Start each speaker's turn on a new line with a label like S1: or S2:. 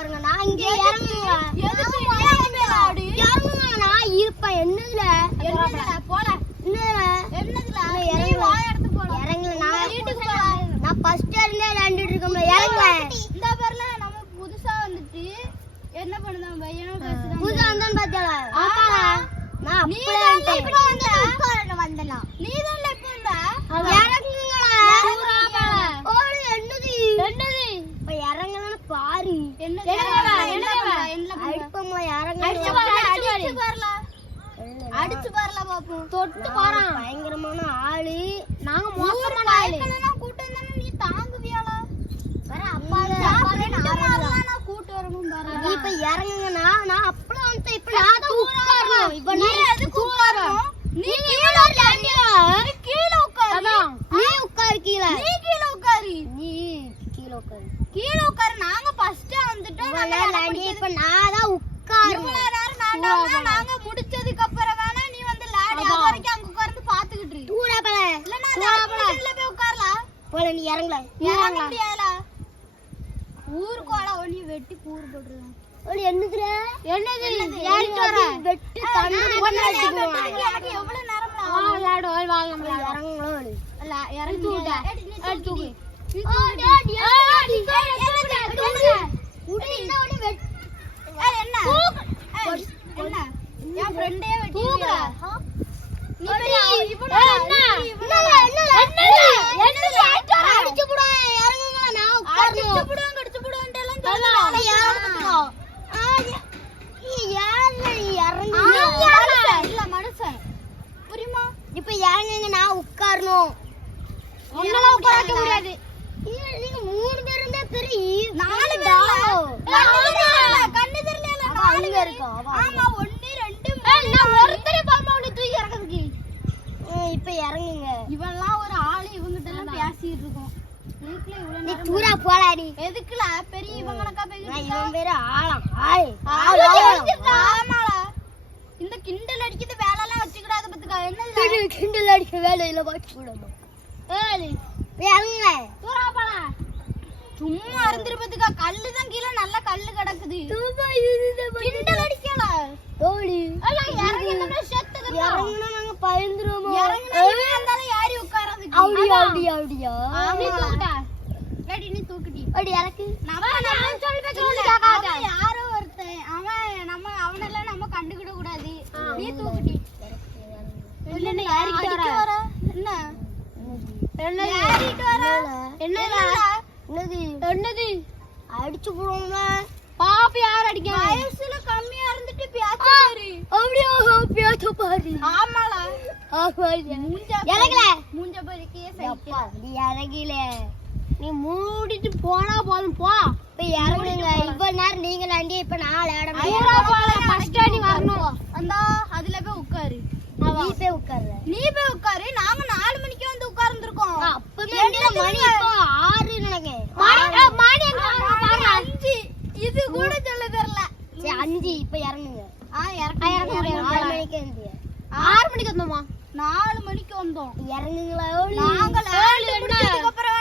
S1: உட்காருங்க நான் இங்க இறங்குங்க நான் இருப்பேன். என்னதுல?
S2: போல
S1: என்னதுல? இறங்கல. நான் நான் ஃபர்ஸ்ட் இருந்தே விளையாண்டுட்டு இருக்கோம்ல இறங்கல
S2: இந்த பேர்ல நம்ம புதுசா வந்துட்டு என்ன பண்ணுதான் பையனும்
S1: புதுசா வந்தான்னு பாத்தியால
S2: ஆமாடா.
S1: நான் அப்படியே வந்துட்டேன்.
S2: இப்ப வந்த வந்தலாம் நீ தான் இப்ப வந்த
S1: இறங்குங்களா
S2: இறங்குடா.
S1: ஓடு என்னது
S2: என்னது
S1: இப்ப இறங்கலன்னு பாரு
S2: என்னது என்னடா என்னடா என்ன
S1: அடிப்பமா
S2: அடிச்சு பாருல பாப்போம். தொட்டு பாறான்
S1: பயங்கரமான ஆளு.
S2: நாங்க மோசமான ஆளு கூட்டம் தானே நீ தாங்குவியாளா
S1: வர அப்பா
S2: நான் கூட்டு வரணும் பாரு
S1: நீ இப்ப இறங்குங்கண்ணா நான் அப்பலாம் வந்து இப்ப நான் தான் உட்காரணும் இப்ப
S2: நீ
S1: நான்
S2: எதுக்கு உட்காரணும் நீ கீழ நீ கீழ உட்காரு
S1: நீ உட்காரு கீழே
S2: நீ கீழ உட்காரு
S1: நீ கீழே உட்காரு
S2: கீழ உட்காரு நாங்க ஃபர்ஸ்ட் வந்துட்டோம்
S1: இவ்வளவு நேரம் விளையாடி, இப்ப நான் தான்
S2: நாங்க முடிச்சதுக்கு அப்புறம் வேணா நீ வந்து லாடி அது வரைக்கும் அங்க உட்கார்ந்து பாத்துக்கிட்டு.
S1: தூரா பல
S2: போய் உட்காரலாம்
S1: போல நீ இறங்கல
S2: இறங்க ஊருக்கோட ஒண்ணி வெட்டி கூறு போட்டுருவேன்.
S1: ஒரு என்னதுல
S2: என்னது?
S1: ஏறிட்டு வர? வெட்டு தண்ணி
S2: எனக்கு எவ்வளவு நேரம் விளையாடு வாங்க
S1: இறங்கலாம்
S2: இறங்கி விட்டேன் தூக்கு. என்ன ஏய், என்ன என் ஃப்ரெண்டே வெட்டி நீ பெரிய இவனா நீ இவனா
S1: அடிச்சு புடா இறங்குங்களா நான்
S2: அடிச்சு
S1: உட்காரணும்
S2: புடுவாங்க அடிச்சு புடுவான்ட்டு எல்லாம் சொல்லலாம் மனுஷன் இல்ல மனுஷன் புரியுமா
S1: இப்ப இறங்குங்க நான் உட்காரணும்?
S2: உன்னால உட்கார முடியாது
S1: இல்ல, நீங்க மூணு பேர் இருந்தா பெரிய
S2: நாலு
S1: டாவோ.
S2: கண்ணு தெரியல
S1: அவ அங்க இருக்கா, அவ அங்க.
S2: ஆமா ஒன்னு ரெண்டு நான் ஒருத்தரே பாமா உன்னை தூக்கி இறக்குறதுக்கு.
S1: ம், இப்ப இறங்குங்க.
S2: இவன்லாம் ஒரு ஆளு இவங்கிட்ட எல்லாம் பேசிட்டு இருக்கோம். வீட்டுல இவ்வளவு
S1: நீ
S2: நேரம்
S1: தூரா போலாடி
S2: எதுக்குல பெரிய இவங்கனக்கா
S1: இவன் பேரு ஆய்?
S2: ஆமாடா. இந்த கிண்டல் அடிக்கிறது வேலை எல்லாம் வச்சுக்கிடாத பத்துக்கா. என்ன
S1: கிண்டல் அடிக்க
S2: ஏய்
S1: இறங்குங்க.
S2: தூரா போடா சும்மா இருந்திருப்பதுக்கா கல்லு தான் கீழே நல்ல கல்லு.
S1: அப்படியா அப்படியா அப்படியா
S2: நீ தூக்குடா. லேடி நீ தூக்குடி.
S1: அப்படி இறக்கு
S2: நம்ம யாரோ ஒருத்தன் அவன் நம்ம அவனெல்லாம் நம்ம கண்டுக்கிட கூடாது. நீ தூக்குடி. வர? என்ன? என்ன வர? என்னடா?
S1: என்னது?
S2: என்னது?
S1: அடிச்சு போடுவோம்ல.
S2: பாப்பி யார் அடிக்க வயசுல கம்மியா இருந்துட்டு பேச்சு
S1: அப்படியா? பேச்ச பாரு.
S2: ஆமாடா.
S1: நீ
S2: மூடிட்டு போனா போதும் போ.
S1: இப்ப இறங்குங்க. இவ்வளவு நேரம் நீங்க நண்டி இப்ப நான் விளையாட
S2: ஃபர்ஸ்ட் நீ வரணும் அந்த அதுல போய் உட்காரு
S1: நீ போய் உட்கார்ற
S2: நீ போய் உட்காரு நாங்க நாலு மணிக்கு வந்து உட்கார்ந்துருக்கோம்
S1: அப்பவே மணி இப்போ ஆறு நினைக்கிறேன்
S2: அஞ்சு இது கூட சொல்ல தெரியல
S1: சரி அஞ்சு இப்ப இறங்குங்க
S2: ஆ இறக்க
S1: ஆறு மணிக்கு இருந்து
S2: ஆறு மணிக்கு வந்தோமா? நாலு மணிக்கு வந்தோம்.
S1: இறங்குங்களா
S2: நாங்க முடிச்சதுக்கு அப்புறம்